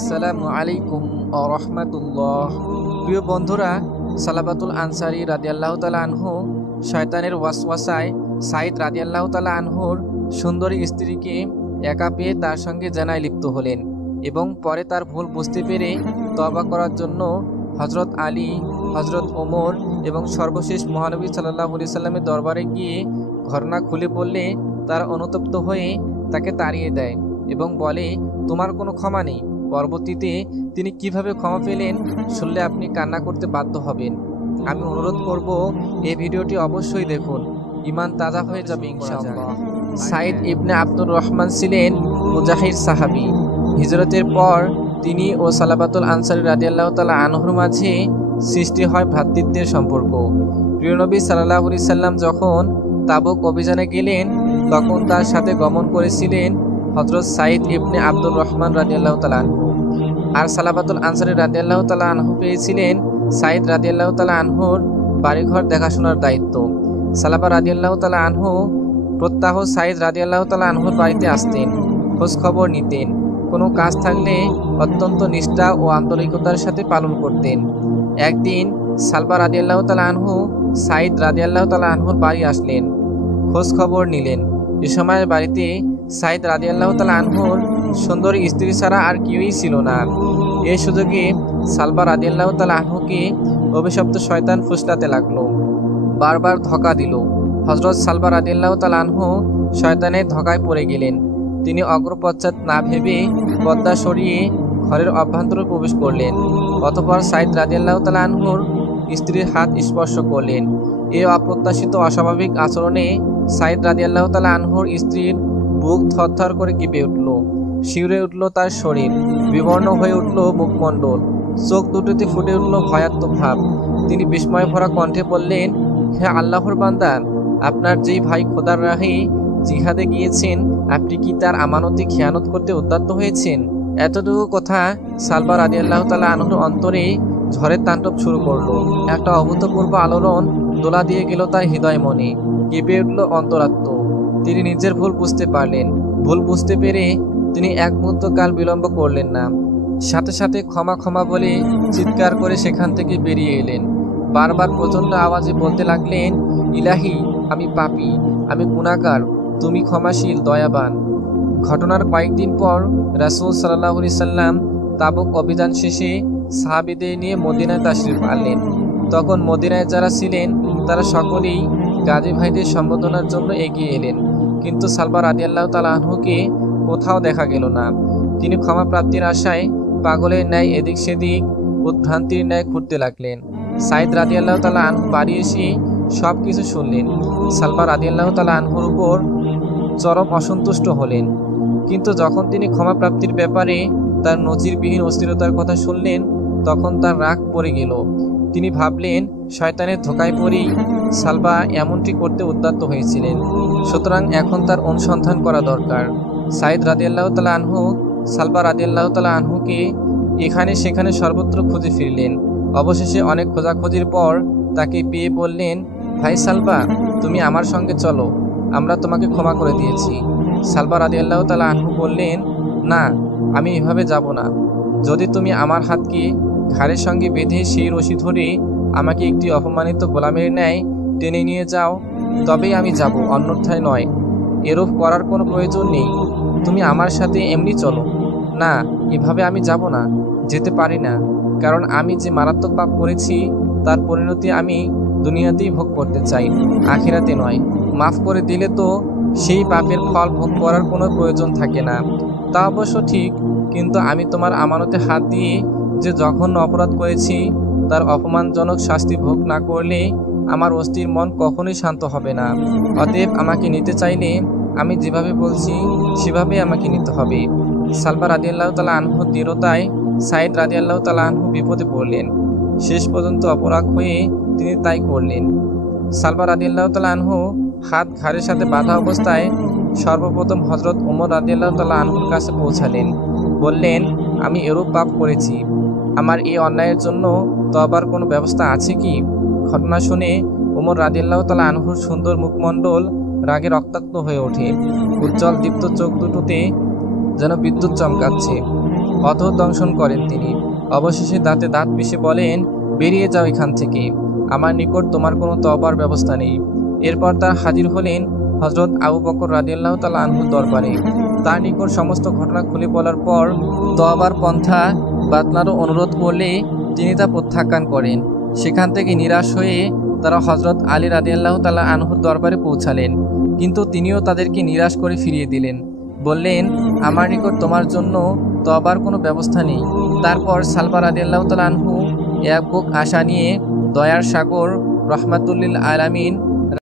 আসসালামু আলাইকুম ওয়া রাহমাতুল্লাহ। প্রিয় বন্ধুরা, সালাবাতুল আনসারী রাদিয়াল্লাহু তাআলা আনহু শয়তানের ওয়াসওয়াসায় সাইদ রাদিয়াল্লাহু তাআলা আনহুর সুন্দরী স্ত্রীকে একা পেয়ে তার সঙ্গে জেনায় লিপ্ত হলেন এবং পরে তার ভুল বুঝতে পেরে তওবা করার জন্য হযরত আলী, হযরত ওমর এবং সর্বশেষ মহানবী সাল্লাল্লাহু আলাইহি সাল্লামের দরবারে গিয়ে ঘটনা খুলে বললে তারা অনুতপ্ত হয়ে তাকে তাড়িয়ে দেয় এবং বলে, তোমার কোনো ক্ষমা নেই। পরবর্তীতে তিনি কিভাবে ক্ষমা পেলেন শুনলে আপনি কান্না করতে বাধ্য হবেন। আমি অনুরোধ করব এই ভিডিওটি অবশ্যই দেখুন, ঈমান তাজা হয়ে যাবে ইনশাআল্লাহ। সাইদ ইবনে আব্দুর রহমান ছিলেন মুজাহিদ সাহাবী। হিজরতের পর তিনি ও সালাবাতুল আনসারী রাদিয়াল্লাহু তাআলা আনহুর মাঝে সৃষ্টি হয় ভ্রাতৃত্বের সম্পর্ক। প্রিয় নবী সাল্লাল্লাহু আলাইহি সাল্লাম যখন তাবুক অভিযানে গেলেন তখন তার সাথে গমন করেছিলেন হযরত সাইদ ইবনে আব্দুর রহমান রাদিয়াল্লাহু তাআলা আনহু। আর সালাবাতুল আনসারী রাদিয়াল্লাহু তাআলা আনহু পেয়েছিলেন সাইদ রাদিয়াল্লাহু তাআলা আনহুর বাড়িঘর দেখাশোনার দায়িত্ব। সালাবা রাদিয়াল্লাহু তাআলা আনহু প্রত্যাহ সাইদ রাদিয়াল্লাহু তাআলা আনহুর বাড়িতে আসতেন, খোঁজ খবর নিতেন, কোনো কাজ থাকলে অত্যন্ত নিষ্ঠা ও আন্তরিকতার সাথে পালন করতেন। একদিন সালবা রাদিয়াল্লাহু তাআলা আনহু সাইদ রাদিয়াল্লাহু তাআলা আনহুর বাড়ি আসলেন, খোঁজ খবর নিলেন। এ সময় বাড়িতে সাইদ রাদিয়াল্লাহু তাআলা আনহুর সুন্দরী স্ত্রী ছাড়া আর কেউই ছিল না। এই সুযোগে সালবা রাদিয়াল্লাহু তাআলা আনহুকে অভিশপ্ত শয়তান ফুসলাতে লাগলো, বারবার ধোঁকা দিল। হযরত সালবা রাদিয়াল্লাহু তাআলা আনহু শয়তানের ধোঁকায় পড়ে গেলেন। তিনি অগ্রপশ্চাৎ না ভেবে পর্দা সরিয়ে ঘরের অভ্যন্তরে প্রবেশ করলেন। অতঃপর সাইদ রাদিয়াল্লাহু তাআলা আনহুর স্ত্রীর হাত স্পর্শ করলেন। এই অপ্রত্যাশিত অস্বাভাবিক আচরণে সাইদ রাদিয়াল্লাহু তাআলা আনহুর স্ত্রীর বুক থরথর করে কেঁপে উঠল, শিউরে উঠল তার শরীর, বিবর্ণ হয়ে উঠল মুখমণ্ডল, চোখ দুটোতে ফুটে উঠল ভয়াত্মক ভাব। তিনি বিস্ময় ভরা কণ্ঠে বললেন, হে আল্লাহর বান্দা, আপনার যেই ভাই খোদার রাহে জিহাদে গিয়েছেন, আপনি কি তার আমানতে খেয়ানত করতে উদ্যত হয়েছেন? এতটুকু কথা সালবা রাদিয়াল্লাহু তাআলা আনহুর অন্তরে ঝড়ের তাণ্ডব শুরু করলো। একটা অভূতপূর্ব আলোড়ন দোলা দিয়ে গেল তার হৃদয় মনে, কেঁপে উঠল অন্তরাত্ম। তিনি নিজের ভুল বুঝতে পারলেন। ভুল বুঝতে পেরে তিনি এক মুহূর্ত কাল বিলম্ব করলেন না, সাথে সাথে ক্ষমা ক্ষমা বলে চিৎকার করে সেখান থেকে বেরিয়ে এলেন। বারবার প্রচণ্ড আওয়াজে বলতে লাগলেন, ইলাহি, আমি পাপী, আমি গুনাহগার, তুমি ক্ষমাশীল, দয়াবান। ঘটনার কয়েকদিন পর রাসূল সাল্লাল্লাহু আলাইহি সাল্লাম তাবুক অভিযান শেষে সাহাবীদের নিয়ে মদিনায় তাশরিফ আনলেন। তখন মদিনায় যারা ছিলেন তারা সকলেই গাজী ভাইদের সম্বোধনার জন্য এগিয়ে এলেন, কিন্তু সালবা রাদিয়াল্লাহু তাআলা আনহুকে কোথাও দেখা গেল না। তিনি ক্ষমা প্রাপ্তির আশায় পাগলের ন্যায় এদিক সেদিক উদ্ভ্রান্তির ন্যায় ঘুরতে লাগলেন। সাইদ রাদিয়াল্লাহু তাআলা আনহু বাড়ি এসে সব কিছু শুনলেন। সালবা রাদিয়াল্লাহু তাআলা আনহুর উপর চরম অসন্তুষ্ট হলেন, কিন্তু যখন তিনি ক্ষমা প্রাপ্তির ব্যাপারে তার নজিরবিহীন অস্থিরতার কথা শুনলেন তখন তার রাগ পড়ে গেল। তিনি ভাবলেন, শয়তানের ধোঁকায় পড়েই সালবা এমনটি করতে উদ্যত হয়েছিলেন, সুতরাং এখন তার অনুসন্ধান করা দরকার। সাইদ রাদিয়াল্লাহু তাআলা আনহু সালবা রাদিয়াল্লাহু তাআলা আনহুকে এখানে সেখানে সর্বত্র খুঁজে ফিরলেন। অবশেষে অনেক খোঁজাখুঁজির পর তাকে পেয়ে বললেন, ভাই সালবা, তুমি আমার সঙ্গে চলো, আমরা তোমাকে ক্ষমা করে দিয়েছি। সালবা রাদিয়াল্লাহু তাআলা আনহু বললেন, না, আমি এভাবে যাব না। যদি তুমি আমার হাতকে ঘাড়ের সঙ্গে বেঁধে সেই রশি ধরে আমাকে একটি অপমানিত গোলামের ন্যায় টেনে নিয়ে যাও, তবেই আমি যাব, অন্যথায় নয়। এরূপ করার কোনো প্রয়োজন নেই, তুমি আমার সাথে এমনি চলো। না, এভাবে আমি যাব না, যেতে পারি না, কারণ আমি যে মারাত্মক পাপ করেছি তার পরিণতি আমি দুনিয়াতেই ভোগ করতে চাই, আখিরাতে নয়। মাফ করে দিলে তো সেই পাপের ফল ভোগ করার কোনো প্রয়োজন থাকে না। তা অবশ্য ঠিক, কিন্তু আমি তোমার আমানতে হাত দিয়ে যে জঘন্য অপরাধ করেছি তার অপমানজনক শাস্তি ভোগ না করলে আমার অস্থির মন কখনোই শান্ত হবে না। অতএব আমাকে নিতে চাইলে আমি যেভাবে বলছি সেভাবে আমাকে নিতে হবে। সালবা রাদিয়াল্লাহু তাআলা আনহুর দৃঢ়তায় সাইদ রাদিয়াল্লাহু তাআলা আনহু বিপদে পড়লেন। শেষ পর্যন্ত অপরাগ হয়ে তিনি তাই করলেন। সালবা রাদিয়াল্লাহু তাআলা আনহু হাত ঘাড়ের সাথে বাঁধা অবস্থায় সর্বপ্রথম হযরত ওমর রাদিয়াল্লাহু তাআলা আনহুর কাছে পৌঁছালেন। বললেন, আমি এরূপ পাপ করেছি, আমার এই অন্যায়ের জন্য তওবার কোনো ব্যবস্থা আছে কি? ঘটনা শুনে ওমর রাদিয়াল্লাহু তাআলা আনহুর সুন্দর মুখমণ্ডল রাগে রক্তাক্ত হয়ে ওঠে। উজ্জ্বল দীপ্ত চোখ দুটোতে যেন বিদ্যুৎ চমকাচ্ছে। অধঃদংশন করেন তিনি। অবশেষে দাঁতে দাঁত পিষে বলেন, বেরিয়ে যাও এখান থেকে, আমার নিকট তোমার কোনো তওবার ব্যবস্থা নেই। এরপর তার হাজির হলেন হজরত আবু বকর রাদিয়াল্লাহু তাআলা আনহুর দরবারে। তার নিকট সমস্ত ঘটনা খুলে বলার পর তওবার পন্থা বাতলারও অনুরোধ করলে তিনি তা প্রত্যাখ্যান করেন। সেখান থেকে নিরাশ হয়ে তারা হজরত আলী রাদিয়াল্লাহু তাআলা আনহুর দরবারে পৌঁছালেন, কিন্তু তিনিও তাদেরকে নিরাশ করে ফিরিয়ে দিলেন। বললেন, আমার নিকট তোমার জন্য তওবার কোনো ব্যবস্থা নেই। তারপর সালবা রাদিয়াল্লাহু তাআলা আনহু এক বুক আশা নিয়ে দয়ার সাগর রহমাতুল লিল আলামিন